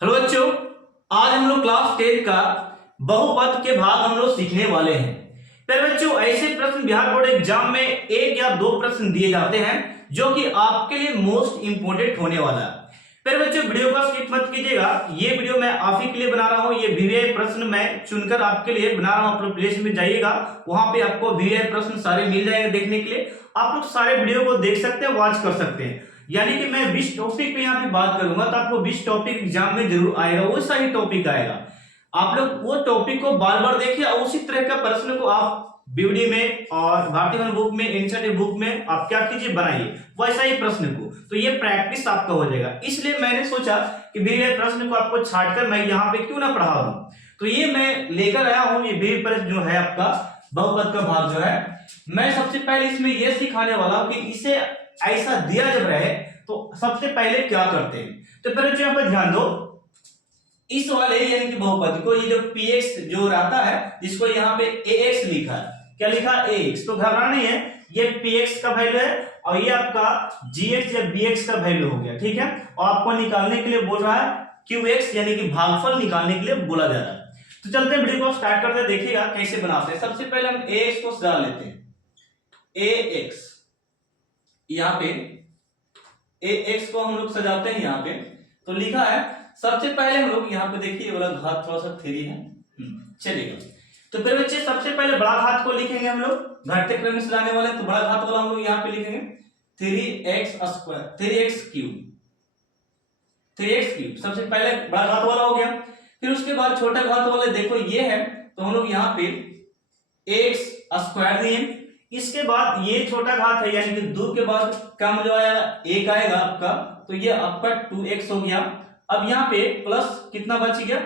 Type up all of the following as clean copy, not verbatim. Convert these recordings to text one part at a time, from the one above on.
Hello बच्चों, आज हम लोग क्लास 10 का बहुपद के भाग हम लोग सीखने वाले हैं। पर बच्चों, ऐसे प्रश्न बिहार बोर्ड एग्जाम में एक या दो प्रश्न दिए जाते हैं जो कि आपके लिए मोस्ट इंपोर्टेंट होने वाला है। पर बच्चों, वीडियो को स्किप मत कीजिएगा। ये वीडियो मैं आप ही के लिए बना रहा हूँ। ये वीवीआई प्रश्न मैं चुनकर आपके लिए बना रहा हूँ। अपने प्लेलिस्ट में जाइएगा, वहां पे आपको वीवीआई प्रश्न सारे मिल जाएंगे देखने के लिए। आप लोग सारे वीडियो को देख सकते हैं, वॉच कर सकते हैं। यानी कि मैं 20 टॉपिक पे यहाँ पे बात करूंगा तो आपको 20 टॉपिक एग्जाम में जरूर आएगा, वो सही टॉपिक आएगा। आप लोग वो टॉपिक को बार बार देखिए और उसी तरह का प्रश्न को आप बीडी में और भारतीय बुक में, एनसीईआरटी बुक में आप क्या कीजिए, बनाइए वैसा ही प्रश्न को। तो ये प्रैक्टिस आपका हो जाएगा। इसलिए मैंने सोचा कि बीडी प्रश्न को आपको छाटकर मैं यहाँ पे क्यों ना पढ़ा दूं। तो ये मैं लेकर आया हूँ। ये बीडी प्रश्न जो है आपका बहुपद का भाग जो है, मैं सबसे पहले इसमें यह सिखाने वाला हूं कि इसे ऐसा दिया जब रहे तो सबसे पहले क्या करते हैं। तो पहले यहाँ पर ध्यान दो, इस वाले यानी कि बहुपद को, ये जो px जो रहता है जिसको यहाँ पे ax लिखा है, क्या लिखा ax, तो घबराना नहीं है, ये px का वैल्यू है और ये आपका gx या bx का वैल्यू हो गया, ठीक है। और आपको निकालने के लिए बोल रहा है qx यानी कि भागफल निकालने के लिए बोला जा रहा है। तो चलते हैं, वीडियो को स्टार्ट करते हैं, देखिएगा कैसे बनाते हैं। सबसे पहले हम ax को सजा लेते हैं। ax यहाँ पे ax को हम लोग सजाते हैं यहाँ पे, तो लिखा है सबसे पहले हम लोग यहाँ पे देखिए वाला घात थोड़ा सा 3 है, चलेगा। तो फिर बच्चे सबसे पहले बड़ा घात को लिखेंगे हम लोग, घटते क्रम में सजाने वाले, तो बड़ा घात वाला हम लोग यहाँ पे लिखेंगे 3x² 3x³ सबसे पहले बड़ा घात वाला हो गया। फिर उसके बाद छोटा घात वाले देखो ये है, तो हम लोग यहाँ पे x² दिए। इसके बाद ये छोटा घात है यानी कि 2 के बाद कम जो आएगा 1 आएगा आपका, तो ये आपका 2x हो गया। अब यहाँ पे प्लस कितना बच गया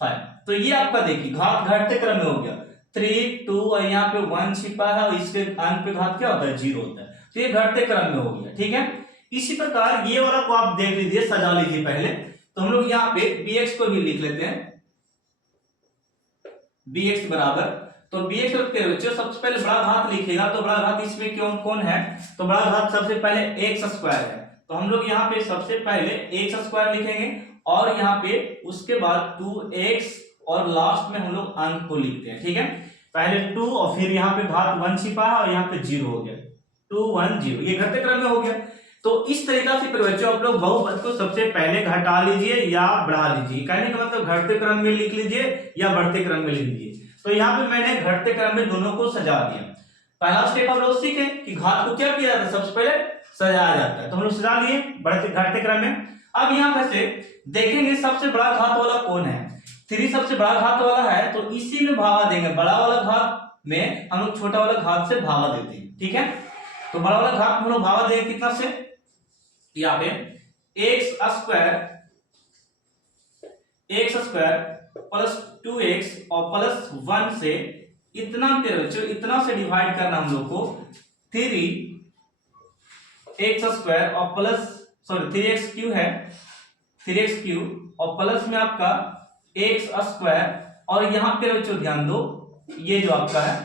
5, तो ये आपका देखिए घात घटते क्रम में हो गया 3 2 और यहाँ पे 1 छिपा है और इसके अंक पे घात क्या होता है 0 होता है, तो ये घटते क्रम में हो गया, ठीक है। इसी प्रकार ये वाला को आप देख लीजिए, सजा लीजिए पहले। तो हम लोग यहाँ पे bx को भी लिख लेते हैं, bx बराबर, तो bx के बच्चों सबसे पहले बड़ा घात लिखेगा, तो बड़ा घात इसमें क्यों कौन है, तो बड़ा घात सबसे पहले x² है, तो हम लोग यहाँ पे सबसे पहले x² लिखेंगे और यहाँ पे उसके बाद 2x और लास्ट में हम लोग अंक को लिखते हैं, ठीक है। पहले 2 और फिर यहाँ पे घात 1 छिपा है और यहाँ पे 0 हो गया, 2 1 0, ये घटते क्रम में हो गया। तो इस तरीका से बच्चों आप लोग बहुपद को सबसे पहले घटा लीजिए या बढ़ा लीजिए, कहने का मतलब घटते क्रम में लिख लीजिए या बढ़ते क्रम में लिख लीजिए। तो यहाँ पे मैंने घटते क्रम में दोनों को सजा दिया। पहला स्टेप हम लोग सीखे कि घात को क्या किया जाता है, सबसे पहले सजाया जाता है, तो हम लोग सजा लिए बढ़ते घटते क्रम में। अब यहाँ पर से देखेंगे सबसे बड़ा घात वाला कौन है, 3 सबसे बड़ा घात वाला है, तो इसी में भागा देंगे। बड़ा वाला घात में हम लोग छोटा वाला घात से भागा देते हैं, ठीक है। तो बड़ा वाला घात हम लोग भागा देंगे कितना से, यहाँ पे x² प्लस 2x और प्लस 1 से इतना पे बच्चों, इतना से डिवाइड करना हम लोग को 3x² और प्लस 3x³ है, 3x³ और प्लस में आपका x² और यहाँ पे बच्चों ध्यान दो, ये जो आपका है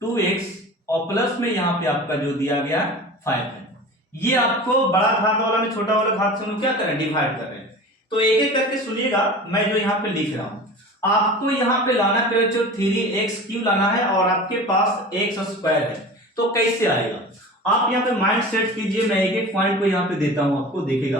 2x और प्लस में यहाँ पे आपका जो दिया गया 5 है। ये आपको बड़ा घात वाला में छोटा वाला घात से हम क्या कर रहे हैं, डिवाइड कर रहे हैं। तो एक एक करके सुनिएगा, मैं जो यहाँ पे लिख रहा हूं, आपको यहाँ पे लाना है जो 3x³ लाना है और आपके पास x² है, तो कैसे आएगा आप यहाँ पे माइंड सेट कीजिए। मैं एक एक पॉइंट को यहाँ पे देता हूं आपको, देखिएगा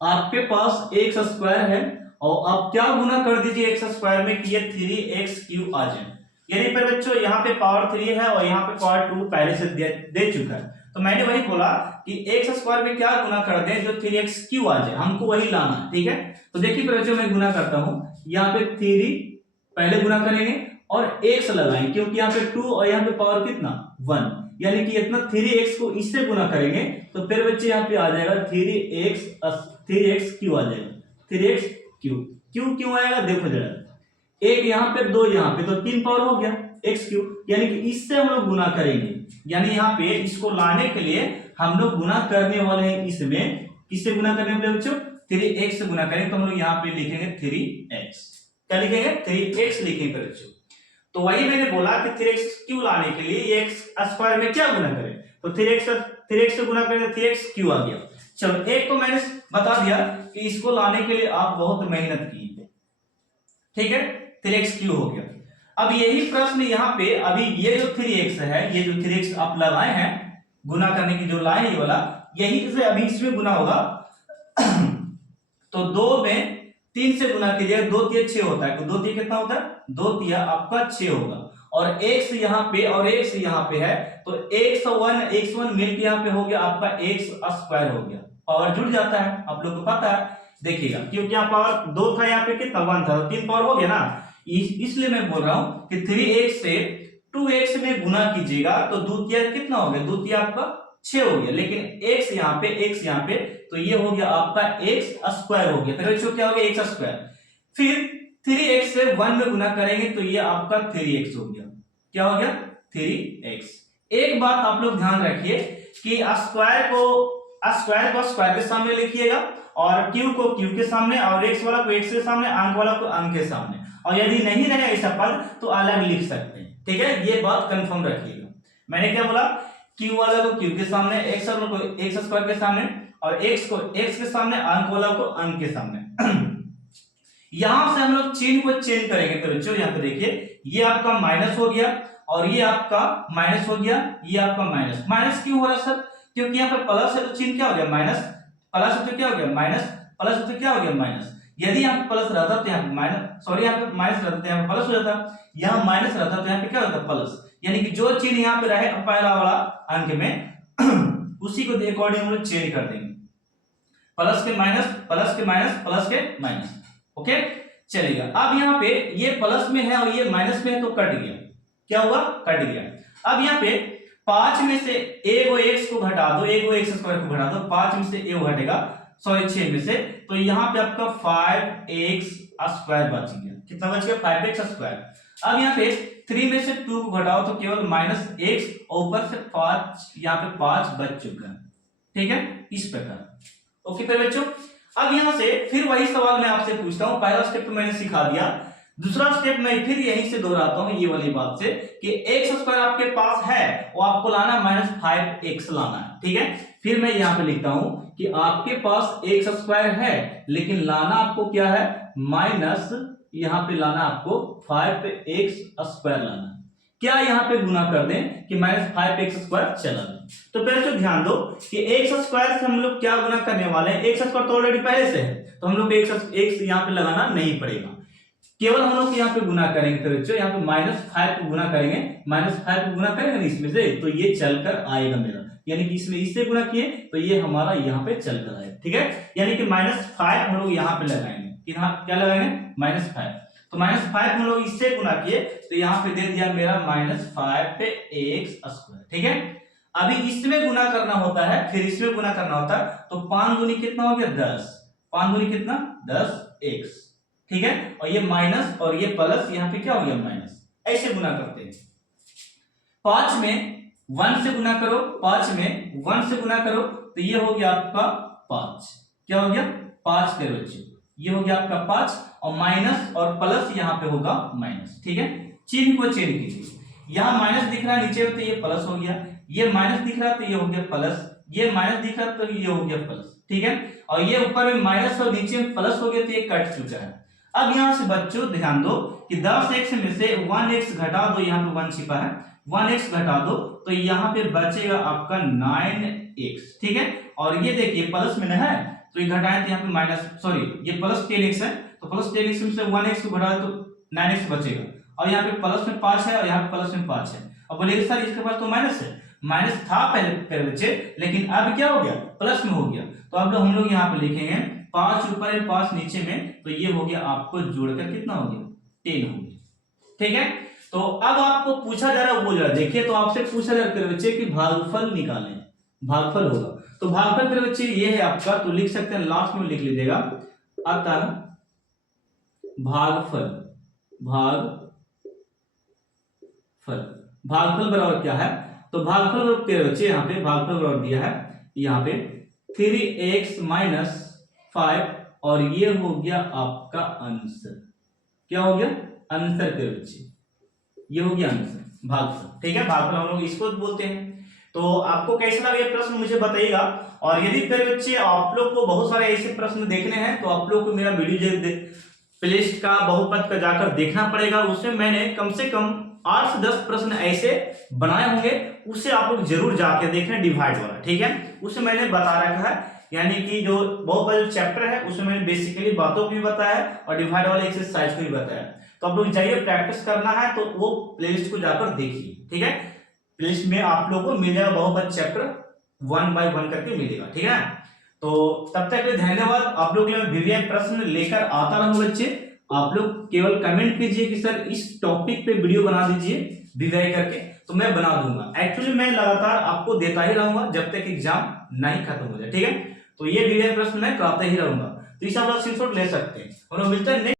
आपके पास x² है और आप क्या गुना कर दीजिए x² में कि ये 3x³ आ जाए। यानी पर बच्चों यहाँ पे पावर 3 है और यहाँ पे पावर 2 पहले से दे चुका है, तो मैंने वही बोला कि x² में क्या गुना कर दें जो 3x³ आ जाए, हमको वही लाना है, ठीक है। तो देखिए बच्चों मैं गुना करता हूं, यहाँ पे 3 पहले गुना करेंगे और x लगाएंगे क्योंकि यहाँ पे 2 और यहाँ पे पावर कितना 1, यानी कि इतना 3x को इससे गुना करेंगे तो फिर बच्चे यहाँ पे आ जाएगा 3x³ आ जाएगा, 3x³ क्यों आएगा देखो जरा, एक यहाँ पे 2 यहाँ पे, तो 3 पावर हो गया x³, यानी कि इससे हम लोग गुना करेंगे। यानी यहाँ पे इसको लाने के लिए हम लोग गुना करने वाले हैं, इसमें किससे गुना करने वाले बच्चों, 3x से गुना करेंगे, तो हम लोग यहाँ पे लिखेंगे 3x, क्या लिखेंगे 3x लिखेंगे बच्चों। तो वही मैंने बोला कि 3x³ लाने के लिए x² में क्या गुना करें, तो 3x से गुना करें तो 3x³ आ गया। चलो एक को मैंने बता दिया कि इसको लाने के लिए आप बहुत मेहनत की, ठीक है। 3x क्यों हो गया। अब यही प्रश्न यहाँ पे अभी ये जो 3x है, ये जो 3x आप लगाए हैं गुना करने की जो लाए ये वाला, यही से अभी इसमें गुना होगा तो 2 में 3 से गुना कीजिएगा, 2 तिया 6 होता है, तो 2 तिया कितना होता है, 2 तिया आपका 6 होगा। और x यहाँ पे और x यहाँ पे है, तो x1 मिलकर यहाँ पे हो गया आपका x स्क्वायर हो गया, पावर जुड़ जाता है, आप लोग को पता है। देखिएगा क्योंकि यहाँ पावर 2 था, यहाँ पे कितना 1 था, 3 पावर हो गया ना, इसलिए मैं बोल रहा हूं कि 3x से 2x में गुना कीजिएगा तो 2 तिया कितना हो गया, 2 तिया आपका 6 हो गया, लेकिन x यहाँ पे तो ये हो गया आपका x स्क्वायर हो गया। फिर क्या हो गया, x स्क्वायर। फिर 3x से 1 में गुना करेंगे तो ये आपका 3x हो गया। क्या हो गया, 3x। एक बात आप लोग ध्यान रखिए कि स्क्वायर को स्क्वायर के सामने लिखिएगा, और क्यू को क्यू के सामने, और x वाला को x के सामने, अंक वाला को अंक के सामने, और यदि नहीं रहे ऐसा पद तो अलग लिख सकते हैं, ठीक है। ये बात कंफर्म रखिएगा। मैंने क्या बोला, q वाला को q के सामने, x वाला को x स्क्वायर के सामने, और x को x के सामने, अंक वाला को अंक के सामने। यहां से हम लोग चिन्ह को चेंज करेंगे, तो बच्चों यहाँ पे देखिए, ये आपका माइनस हो गया और ये आपका माइनस हो गया, ये आपका माइनस। माइनस क्यों हो रहा है सर, क्योंकि यहाँ पे प्लस है तो चिन्ह क्या हो गया, माइनस, प्लस है तो क्या हो गया माइनस, प्लस है तो क्या हो गया माइनस। यदि यहाँ पे प्लस रहता तो यहाँ पे माइनस, सॉरी यहाँ पे माइनस रहता तो यहाँ पे प्लस हो जाता, यहाँ माइनस रहता तो यहाँ पे क्या होता प्लस। यानी कि जो चिन्ह यहाँ पे रहे पहला वाला अंक में उसी को अकॉर्डिंग हम लोग चेंज कर देंगे, प्लस के माइनस, प्लस के माइनस, प्लस के माइनस, ओके चलेगा। अब यहाँ पे ये प्लस में है और ये माइनस में है तो कट गया, क्या हुआ, कट गया। अब यहाँ पे 5 में से a को x को घटा दो, a को x स्क्वायर को घटा दो, 5 में से a घटेगा, सॉरी 6 में से, तो यहाँ पे आपका 5x स्क्वायर बच गया। कितना बच गया, 5x स्क्वायर। अब यहाँ पे 3 में से 2 को घटाओ तो केवल -x, ऊपर से 5, यहाँ पे 5 बच चुका है, ठीक है, इस प्रकार। ओके फिर बच्चों, अब यहां से फिर वही सवाल मैं आपसे पूछता हूं। पहला स्टेप तो मैंने सिखा दिया, दूसरा स्टेप मैं फिर यहीं से दोहराता हूं ये वाली बात से कि x स्क्वायर आपके पास है, वो आपको लाना -5x लाना है, ठीक है। फिर मैं यहां पे लिखता हूं कि आपके पास x स्क्वायर है, लेकिन लाना आपको क्या है, माइनस, यहां पे लाना आपको 5x स्क्वायर लाना। क्या यहाँ पे गुना कर दें कि -5x स्क्वायर चला जाए। तो पहले तो ध्यान दो कि x स्क्वायर से हम लोग क्या गुना करने वाले हैं, x स्क्वायर तो ऑलरेडी पहले से है, तो हम लोग x यहाँ पे लगाना नहीं पड़ेगा, केवल हम लोग यहाँ पे गुना करेंगे। तो बच्चों यहाँ पे -5 को गुना करेंगे, -5 को गुना करेंगे ना इसमें से, तो ये चलकर आएगा मेरा, यानी कि इसमें इससे गुना किए तो ये हमारा यहाँ पे चलकर आएगा, ठीक है। यानी कि -5 हम लोग यहाँ पे लगाएंगे, क्या लगाएंगे, -5। तो -5 हम लोग इससे गुना किए तो यहाँ पे दे दिया मेरा -5 पे x स्क्वायर, ठीक है। अभी इसमें गुना करना होता है, फिर इसमें गुना करना होता है, तो 5 दूनी कितना हो गया 10, 5 दूनी कितना 10x, ठीक है। और ये माइनस और ये प्लस, यहाँ पे क्या हो गया माइनस, ऐसे गुना करते हैं। 5 में 1 से गुना करो, 5 में 1 से गुना करो तो ये हो गया आपका 5, क्या हो गया 5 करो बच्चों, ये हो गया आपका 5, और माइनस और प्लस यहाँ पे होगा माइनस, ठीक है। चिन्ह को चेंज कीजिए, यहाँ माइनस दिख रहा है नीचे तो ये प्लस हो गया, ये माइनस दिख रहा तो ये हो गया प्लस, ये माइनस दिख रहा तो ये हो गया प्लस, ठीक है। और ये ऊपर में माइनस और नीचे में प्लस हो गया तो ये कट चुका है। अब यहाँ से बच्चों ध्यान दो कि 10x में से 1x घटा दो, यहाँ पे 1 छिपा है, 1x घटा दो तो यहाँ पे बचेगा आपका 9x, ठीक है। और ये देखिए प्लस में है तो ये घटाएं तो यहाँ पे माइनस, सॉरी ये प्लस 10x है, तो प्लस 10x में से 1x को घटा तो 9x बचेगा, और यहाँ पे प्लस में 5 है और यहाँ पे प्लस में 5 है। अब बोलेगा सर इसके पास तो माइनस है, माइनस था पहले बच्चे, लेकिन अब क्या हो गया प्लस में हो गया, तो अब हम लोग यहाँ पे लिखेंगे 5 ऊपर है 5 नीचे में, तो ये हो गया आपको जोड़कर कितना हो गया 10 हो गया, ठीक है। तो अब आपको पूछा जा रहा है, बोल रहा है देखिए, तो आपसे पूछा जा रहा है बच्चे कि भागफल निकालें, भागफल होगा, तो भागफल फिर बच्चे ये है आपका, तो लिख सकते हैं लास्ट में लिख लीजिएगा, अतः भागफल, भागफल बराबर क्या है, तो भागफल बराबर क्या बच्चे, यहाँ पे भागफल बराबर दिया है, यहाँ पे 3x माइनस 5, और ये हो गया आपका आंसर, क्या हो गया आंसर के बच्चे, ये हो गया आंसर भागफल, ठीक है। भागफल हम लोग इसको बोलते हैं। तो आपको कैसा लगा ये प्रश्न मुझे बताइएगा, और यदि फिर बच्चे आप लोग को बहुत सारे ऐसे प्रश्न देखने हैं तो आप लोग को मेरा वीडियो प्लेलिस्ट का बहुपद का जाकर देखना पड़ेगा। उसमें मैंने कम से कम 8 से 10 प्रश्न ऐसे बनाए होंगे, उसे आप लोग जरूर जाके देखें, डिवाइड वाला, ठीक है। उसमें मैंने बता रखा है, यानी कि जो बहुपद चैप्टर है उसमें मैंने बेसिकली बातों को भी बताया और डिवाइड वाले एक्सरसाइज को भी बताया। तो आप लोग जाइए, प्रैक्टिस करना है तो वो प्लेलिस्ट को जाकर देखिए, ठीक है। प्लेलिस्ट में आप लोग को मिल जाएगा बहुपद चैप्टर 1 by 1 करके मिलेगा, ठीक है। तो तब तक के लिए धन्यवाद। आप लोग के लिए वीवीआई प्रश्न लेकर आता रहूं बच्चे। आप लोग केवल कमेंट कीजिए कि सर इस टॉपिक पे वीडियो बना दीजिए वीवीआई करके, तो मैं बना दूंगा। एक्चुअली मैं लगातार आपको देता ही रहूंगा जब तक एग्जाम नहीं खत्म हो जाए, ठीक है। तो ये वीवीआई प्रश्न मैं कराते ही रहूंगा, तो इस आप लोग स्क्रीनशॉट ले सकते हैं और मिलते हैं।